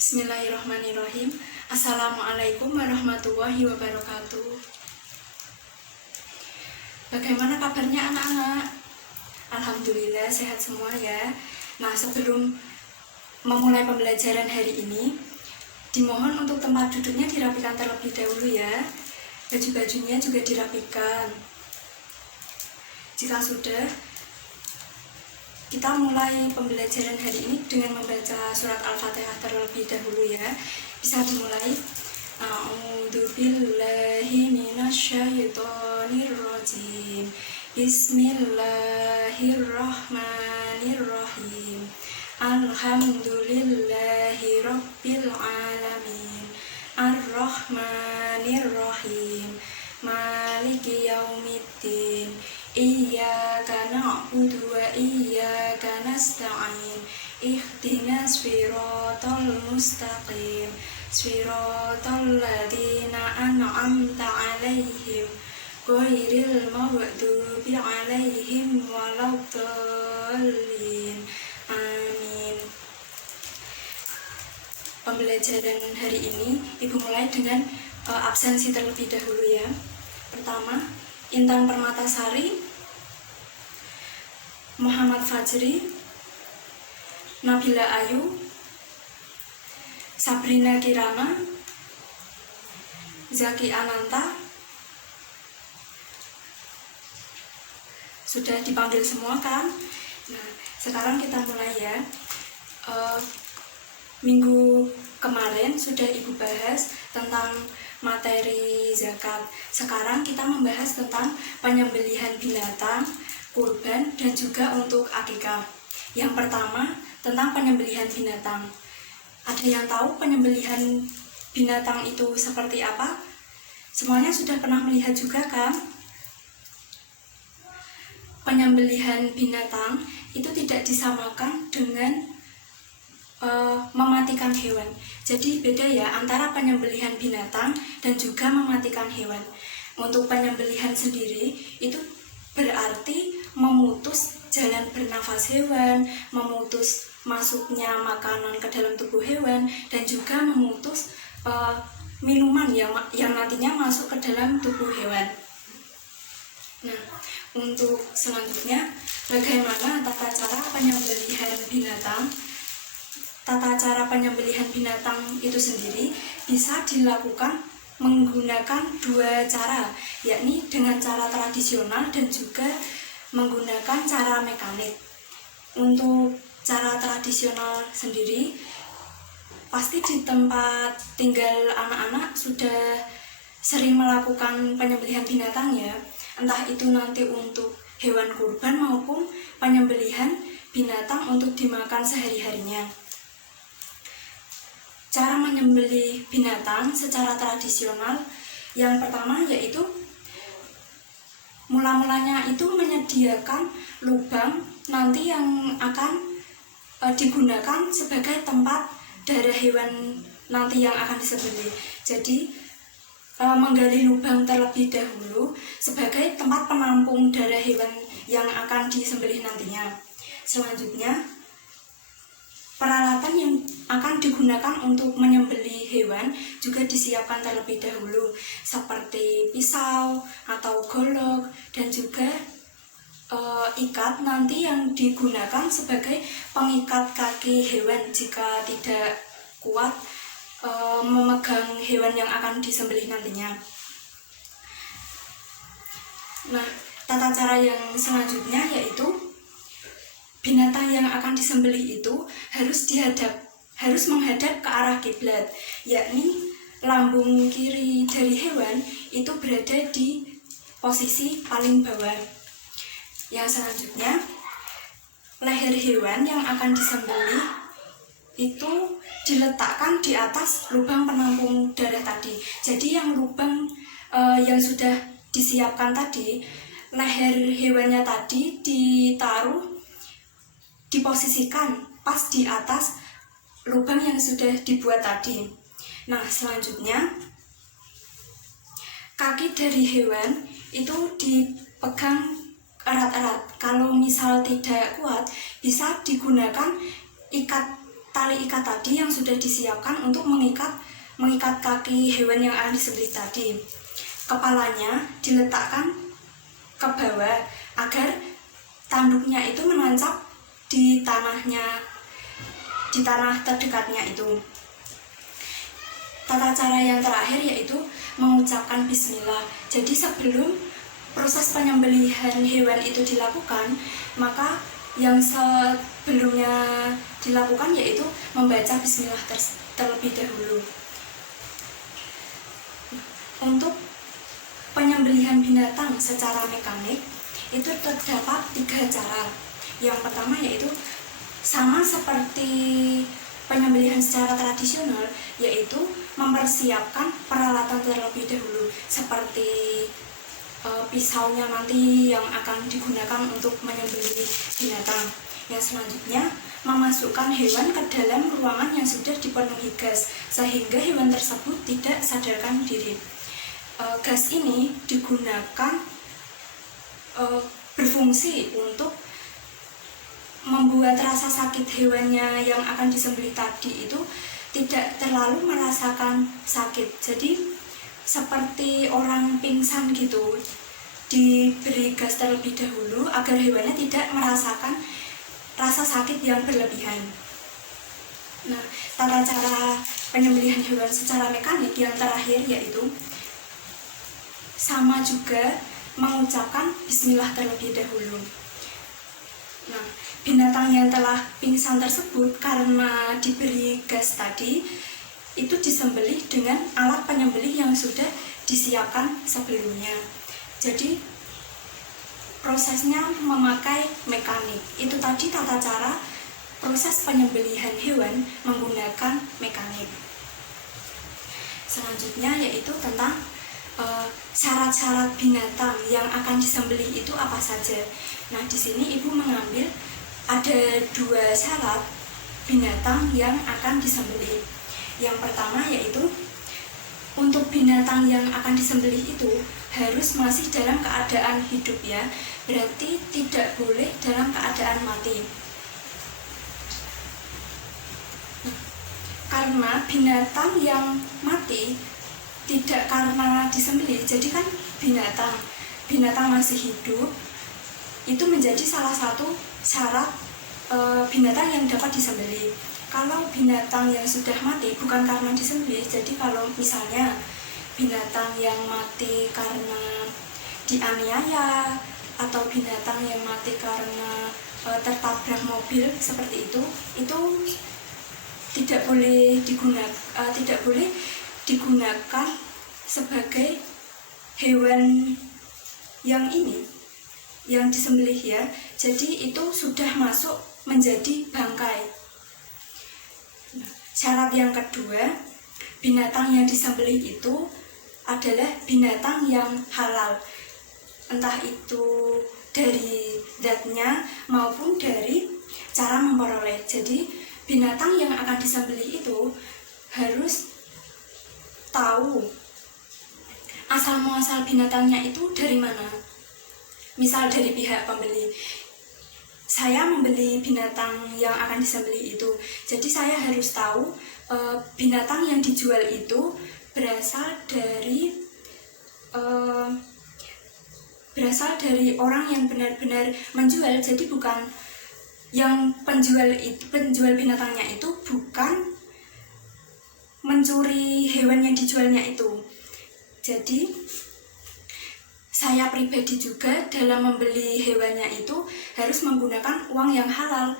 Bismillahirrahmanirrahim. Assalamualaikum warahmatullahi wabarakatuh. Bagaimana kabarnya anak-anak? Alhamdulillah sehat semua ya. Nah, sebelum memulai pembelajaran hari ini, dimohon untuk tempat duduknya dirapikan terlebih dahulu ya. Baju-bajunya juga dirapikan. Jika sudah, kita mulai pembelajaran hari ini dengan membaca surat Al-Fatihah terlebih dahulu ya. Bisa dimulai. A'udzu billahi minasyaitonir rajim. Bismillahirrahmanirrahim. Alhamdulillahi rabbil alamin. Ar-Rahmanir-Rahim. Maliki yaumiddin. Iyyaka na'budu wa iyyaka nasta'in. Ihdinas siratal mustaqim. Siratal ladzina an'amta 'alaihim ghairil maghdubi 'alaihim waladdallin. Amin. Pembelajaran hari ini Ibu mulai dengan absensi terlebih dahulu ya. Pertama, Intan Permatasari, Muhammad Fajri, Nabila Ayu, Sabrina Kirana, Zaki Ananta. Sudah dipanggil semua kan? Nah, sekarang kita mulai ya. Minggu kemarin sudah Ibu bahas tentang materi zakat. Sekarang kita membahas tentang penyembelihan binatang, kurban, dan juga untuk akikah. Yang pertama, tentang penyembelihan binatang. Ada yang tahu penyembelihan binatang itu seperti apa? Semuanya sudah pernah melihat juga kan? Penyembelihan binatang itu tidak disamakan dengan mematikan hewan. Jadi beda ya antara penyembelihan binatang dan juga mematikan hewan. Untuk penyembelihan sendiri itu berarti memutus jalan bernafas hewan, memutus masuknya makanan ke dalam tubuh hewan, dan juga memutus minuman yang nantinya masuk ke dalam tubuh hewan. Nah, untuk selanjutnya bagaimana tata cara penyembelihan binatang? Tata cara penyembelihan binatang itu sendiri bisa dilakukan menggunakan dua cara, yakni dengan cara tradisional dan juga menggunakan cara mekanik. Untuk cara tradisional sendiri, pasti di tempat tinggal anak-anak sudah sering melakukan penyembelihan binatang ya, entah itu nanti untuk hewan kurban maupun penyembelihan binatang untuk dimakan sehari-harinya. Cara menyembelih binatang secara tradisional yang pertama yaitu mula-mulanya itu menyediakan lubang nanti yang akan digunakan sebagai tempat darah hewan nanti yang akan disembelih. Jadi menggali lubang terlebih dahulu sebagai tempat penampung darah hewan yang akan disembelih nantinya. Selanjutnya, peralatan yang akan digunakan untuk menyembelih hewan juga disiapkan terlebih dahulu, seperti pisau atau golok dan juga ikat nanti yang digunakan sebagai pengikat kaki hewan jika tidak kuat memegang hewan yang akan disembelih nantinya. Nah, tata cara yang selanjutnya yaitu binatang yang akan disembelih itu harus menghadap ke arah kiblat, yakni lambung kiri dari hewan itu berada di posisi paling bawah. Yang selanjutnya, leher hewan yang akan disembelih itu diletakkan di atas lubang penampung darah tadi. Jadi yang lubang yang sudah disiapkan tadi, leher hewannya tadi diposisikan pas di atas lubang yang sudah dibuat tadi. Nah, selanjutnya kaki dari hewan itu dipegang erat-erat. Kalau misal tidak kuat, bisa digunakan tali ikat tadi yang sudah disiapkan untuk mengikat kaki hewan yang akan disembelih tadi. Kepalanya diletakkan ke bawah agar tanduknya itu menancap di tanah terdekatnya itu. Tata cara yang terakhir yaitu mengucapkan bismillah. Jadi sebelum proses penyembelihan hewan itu dilakukan, maka yang sebelumnya dilakukan yaitu membaca bismillah terlebih dahulu. Untuk penyembelihan binatang secara mekanik itu terdapat 3 cara. Yang pertama yaitu sama seperti penyembelihan secara tradisional, yaitu mempersiapkan peralatan terlebih dahulu seperti pisaunya nanti yang akan digunakan untuk menyembelih binatang. Yang selanjutnya memasukkan hewan ke dalam ruangan yang sudah dipenuhi gas sehingga hewan tersebut tidak sadarkan diri. Gas ini digunakan berfungsi untuk membuat rasa sakit hewannya yang akan disembelih tadi itu tidak terlalu merasakan sakit. Jadi seperti orang pingsan gitu, diberi gas terlebih dahulu agar hewannya tidak merasakan rasa sakit yang berlebihan. Nah, tata cara penyembelihan hewan secara mekanik yang terakhir yaitu sama juga mengucapkan bismillah terlebih dahulu. Nah, binatang yang telah pingsan tersebut karena diberi gas tadi itu disembelih dengan alat penyembelih yang sudah disiapkan sebelumnya. Jadi prosesnya memakai mekanik. Itu tadi tata cara proses penyembelihan hewan menggunakan mekanik. Selanjutnya yaitu tentang syarat-syarat binatang yang akan disembelih itu apa saja. Nah, di sini Ibu mengambil ada 2 syarat binatang yang akan disembelih. Yang pertama yaitu untuk binatang yang akan disembelih itu harus masih dalam keadaan hidup ya, berarti tidak boleh dalam keadaan mati. Karena binatang yang mati tidak karena disembelih, jadi kan binatang masih hidup itu menjadi salah satu syarat binatang yang dapat disembelih. Kalau binatang yang sudah mati bukan karena disembelih, jadi kalau misalnya binatang yang mati karena dianiaya atau binatang yang mati karena tertabrak mobil seperti itu tidak boleh digunakan sebagai hewan yang disembelih ya. Jadi itu sudah masuk menjadi bangkai. Syarat yang kedua, binatang yang disembelih itu adalah binatang yang halal, entah itu dari zatnya maupun dari cara memperoleh. Jadi binatang yang akan disembelih itu harus tahu asal muasal binatangnya itu dari mana. Misal dari pihak pembeli, saya membeli binatang yang akan disembelih itu, jadi saya harus tahu binatang yang dijual itu berasal dari orang yang benar-benar menjual. Jadi bukan yang penjual binatangnya itu bukan mencuri hewan yang dijualnya itu. Jadi saya pribadi juga dalam membeli hewannya itu harus menggunakan uang yang halal,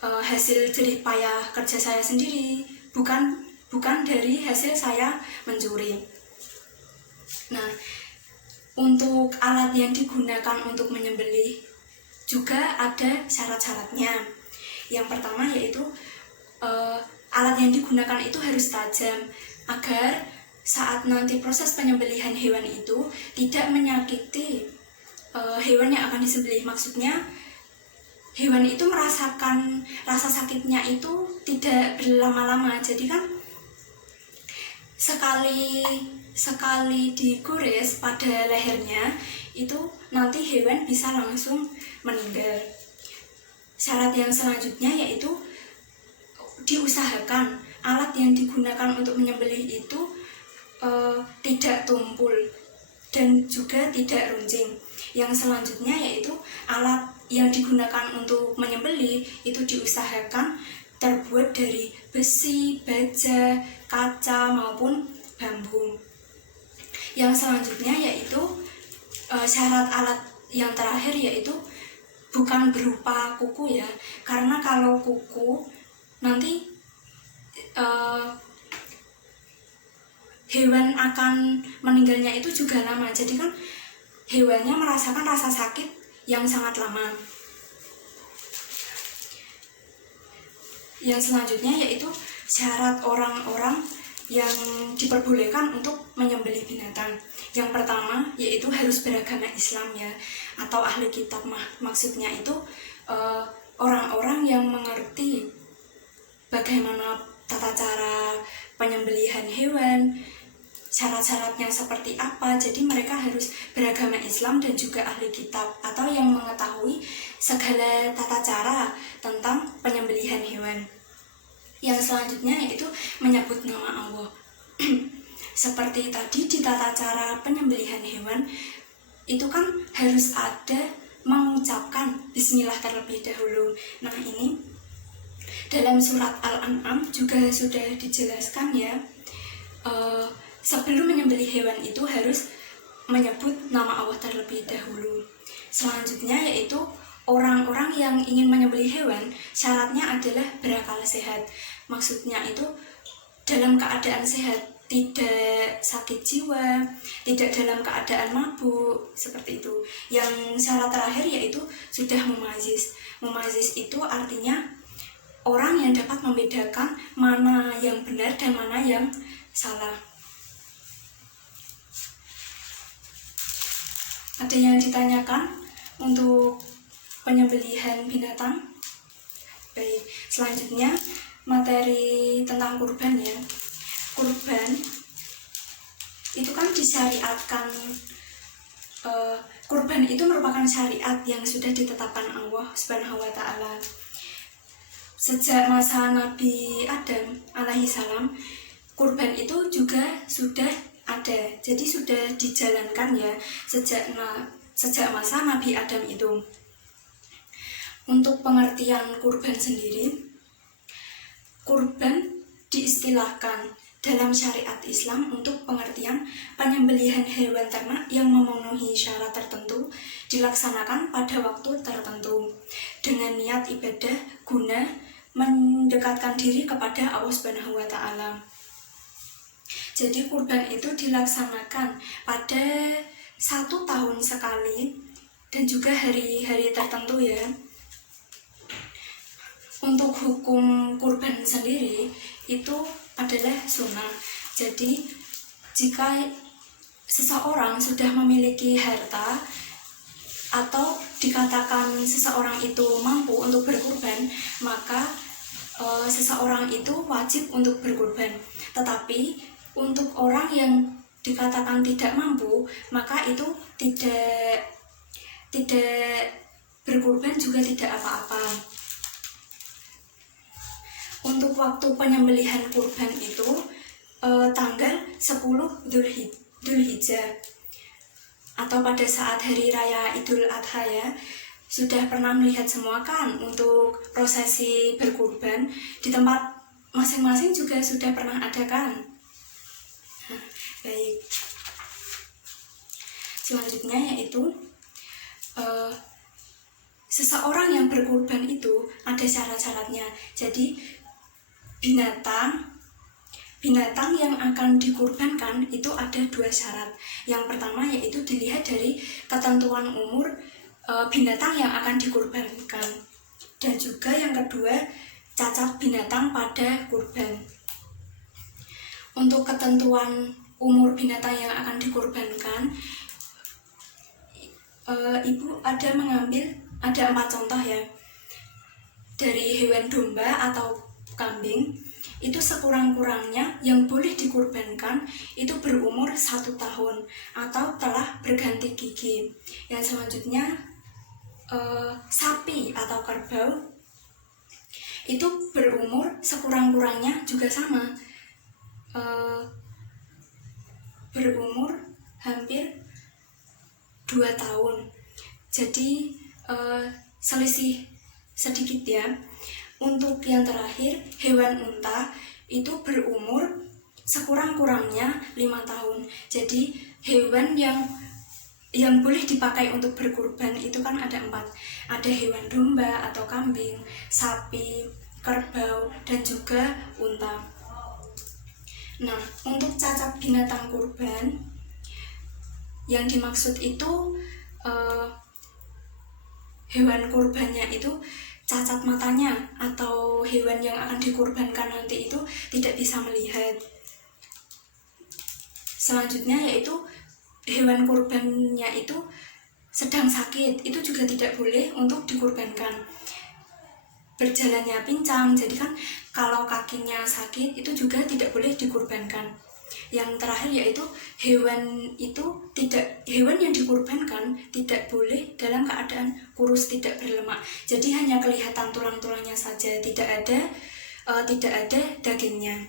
hasil jerih payah kerja saya sendiri, bukan dari hasil saya mencuri. Nah, untuk alat yang digunakan untuk menyembelih juga ada syarat-syaratnya. Yang pertama yaitu alat yang digunakan itu harus tajam agar saat nanti proses penyembelihan hewan itu tidak menyakiti hewan yang akan disembelih. Maksudnya hewan itu merasakan rasa sakitnya itu tidak berlama-lama. Jadi kan sekali digores pada lehernya itu nanti hewan bisa langsung meninggal. Syarat yang selanjutnya yaitu diusahakan alat yang digunakan untuk menyembelih itu tidak tumpul dan juga tidak runcing. Yang selanjutnya yaitu alat yang digunakan untuk menyembelih itu diusahakan terbuat dari besi, baja, kaca maupun bambu. Yang selanjutnya yaitu syarat alat yang terakhir yaitu bukan berupa kuku ya, karena kalau kuku nanti hewan akan meninggalnya itu juga lama, jadi kan hewannya merasakan rasa sakit yang sangat lama. Yang selanjutnya yaitu syarat orang-orang yang diperbolehkan untuk menyembelih binatang. Yang pertama yaitu harus beragama Islam ya, atau ahli kitab maksudnya itu orang-orang yang mengerti bagaimana tata cara penyembelihan hewan, syarat-syaratnya seperti apa. Jadi mereka harus beragama Islam dan juga ahli kitab, atau yang mengetahui segala tata cara tentang penyembelihan hewan. Yang selanjutnya yaitu menyebut nama Allah. Seperti tadi di tata cara penyembelihan hewan itu kan harus ada mengucapkan bismillah terlebih dahulu. Nah ini dalam surat Al-An'am juga sudah dijelaskan ya, sebelum menyembelih hewan itu harus menyebut nama Allah terlebih dahulu. Selanjutnya yaitu orang-orang yang ingin menyembelih hewan syaratnya adalah berakal sehat. Maksudnya itu dalam keadaan sehat, tidak sakit jiwa, tidak dalam keadaan mabuk, seperti itu. Yang syarat terakhir yaitu sudah mumayyiz. Mumayyiz itu artinya orang yang dapat membedakan mana yang benar dan mana yang salah. Ada yang ditanyakan untuk penyembelihan binatang? Baik, selanjutnya materi tentang kurban ya. Kurban itu kan disyariatkan, kurban itu merupakan syariat yang sudah ditetapkan Allah Subhanahu wa Ta'ala. Sejak masa Nabi Adam alaihissalam, kurban itu juga sudah ada, jadi sudah dijalankan ya sejak masa Nabi Adam itu. Untuk pengertian kurban sendiri, kurban diistilahkan dalam syariat Islam untuk pengertian penyembelihan hewan ternak yang memenuhi syarat tertentu dilaksanakan pada waktu tertentu dengan niat ibadah guna mendekatkan diri kepada Allah Subhanahu wa Ta'ala. Jadi kurban itu dilaksanakan pada 1 tahun sekali dan juga hari-hari tertentu ya. Untuk hukum kurban sendiri itu adalah sunnah. Jadi jika seseorang sudah memiliki harta atau dikatakan seseorang itu mampu untuk berkurban, maka seseorang itu wajib untuk berkurban. Tetapi untuk orang yang dikatakan tidak mampu, maka itu tidak berkurban juga tidak apa-apa. Untuk waktu penyembelihan kurban itu tanggal 10 Dzulhijjah atau pada saat hari raya Idul Adha ya. Sudah pernah melihat semua kan untuk prosesi berkurban di tempat masing-masing juga sudah pernah ada kan. Nah, baik. Selanjutnya yaitu seseorang yang berkurban itu ada syarat-syaratnya. Jadi binatang yang akan dikurbankan itu ada 2 syarat. Yang pertama yaitu dilihat dari ketentuan umur binatang yang akan dikurbankan, dan juga yang kedua cacat binatang pada kurban. Untuk ketentuan umur binatang yang akan dikurbankan, ibu ada 4 contoh ya. Dari hewan domba atau kambing itu sekurang-kurangnya yang boleh dikurbankan itu berumur 1 tahun atau telah berganti gigi. Yang selanjutnya sapi atau kerbau itu berumur sekurang-kurangnya juga sama, berumur hampir 2 tahun. Jadi selisih sedikit ya. Untuk yang terakhir, hewan unta itu berumur sekurang-kurangnya 5 tahun. Jadi hewan yang boleh dipakai untuk berkurban itu kan ada 4. Ada hewan domba atau kambing, sapi, kerbau, dan juga unta. Nah, untuk cacat binatang kurban, yang dimaksud itu hewan kurbannya itu cacat matanya, atau hewan yang akan dikurbankan nanti itu tidak bisa melihat. Selanjutnya yaitu hewan kurbannya itu sedang sakit, itu juga tidak boleh untuk dikurbankan. Berjalannya pincang, jadi kan kalau kakinya sakit itu juga tidak boleh dikurbankan. Yang terakhir yaitu hewan yang dikurbankan tidak boleh dalam keadaan kurus, tidak berlemak. Jadi hanya kelihatan tulang-tulangnya saja, tidak ada dagingnya.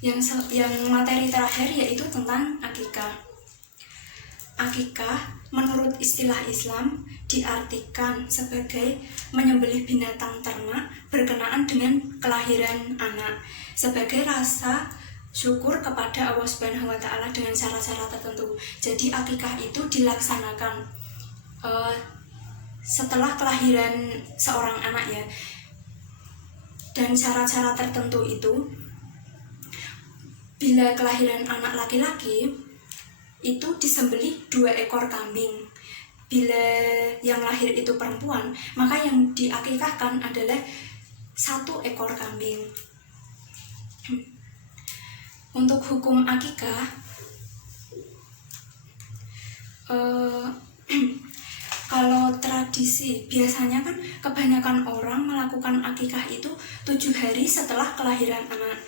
Yang materi terakhir yaitu tentang akikah. Akikah menurut istilah Islam diartikan sebagai menyembelih binatang ternak berkenaan dengan kelahiran anak sebagai rasa syukur kepada Allah Subhanahu wa Ta'ala dengan cara-cara tertentu. Jadi akikah itu dilaksanakan setelah kelahiran seorang anak ya. Dan cara-cara tertentu itu, bila kelahiran anak laki-laki itu disembelih 2 ekor kambing. Bila yang lahir itu perempuan, maka yang diakikahkan adalah 1 ekor kambing. Untuk hukum akikah, kalau tradisi biasanya kan kebanyakan orang melakukan akikah itu 7 hari setelah kelahiran anak.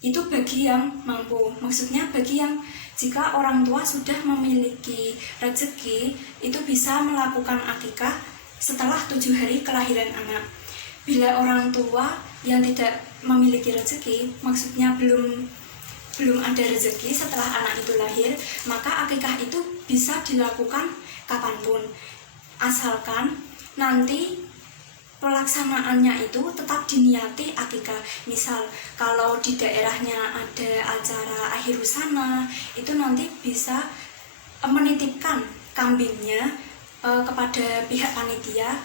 Itu bagi yang mampu, maksudnya bagi yang jika orang tua sudah memiliki rezeki, itu bisa melakukan akikah setelah 7 hari kelahiran anak. Bila orang tua yang tidak memiliki rezeki, maksudnya belum ada rezeki setelah anak itu lahir, maka akikah itu bisa dilakukan kapanpun, asalkan nanti pelaksanaannya itu tetap diniati akikah. Misal kalau di daerahnya ada acara akhir husana, itu nanti bisa menitipkan kambingnya kepada pihak panitia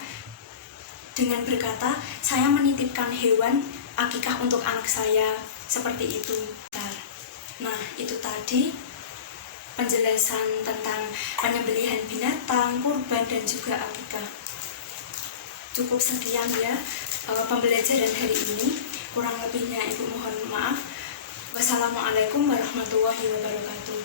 dengan berkata, saya menitipkan hewan akikah untuk anak saya, seperti itu. Nah, itu tadi penjelasan tentang penyembelihan binatang, kurban, dan juga akikah. Cukup sekian ya pembelajaran hari ini. Kurang lebihnya Ibu mohon maaf. Wassalamualaikum warahmatullahi wabarakatuh.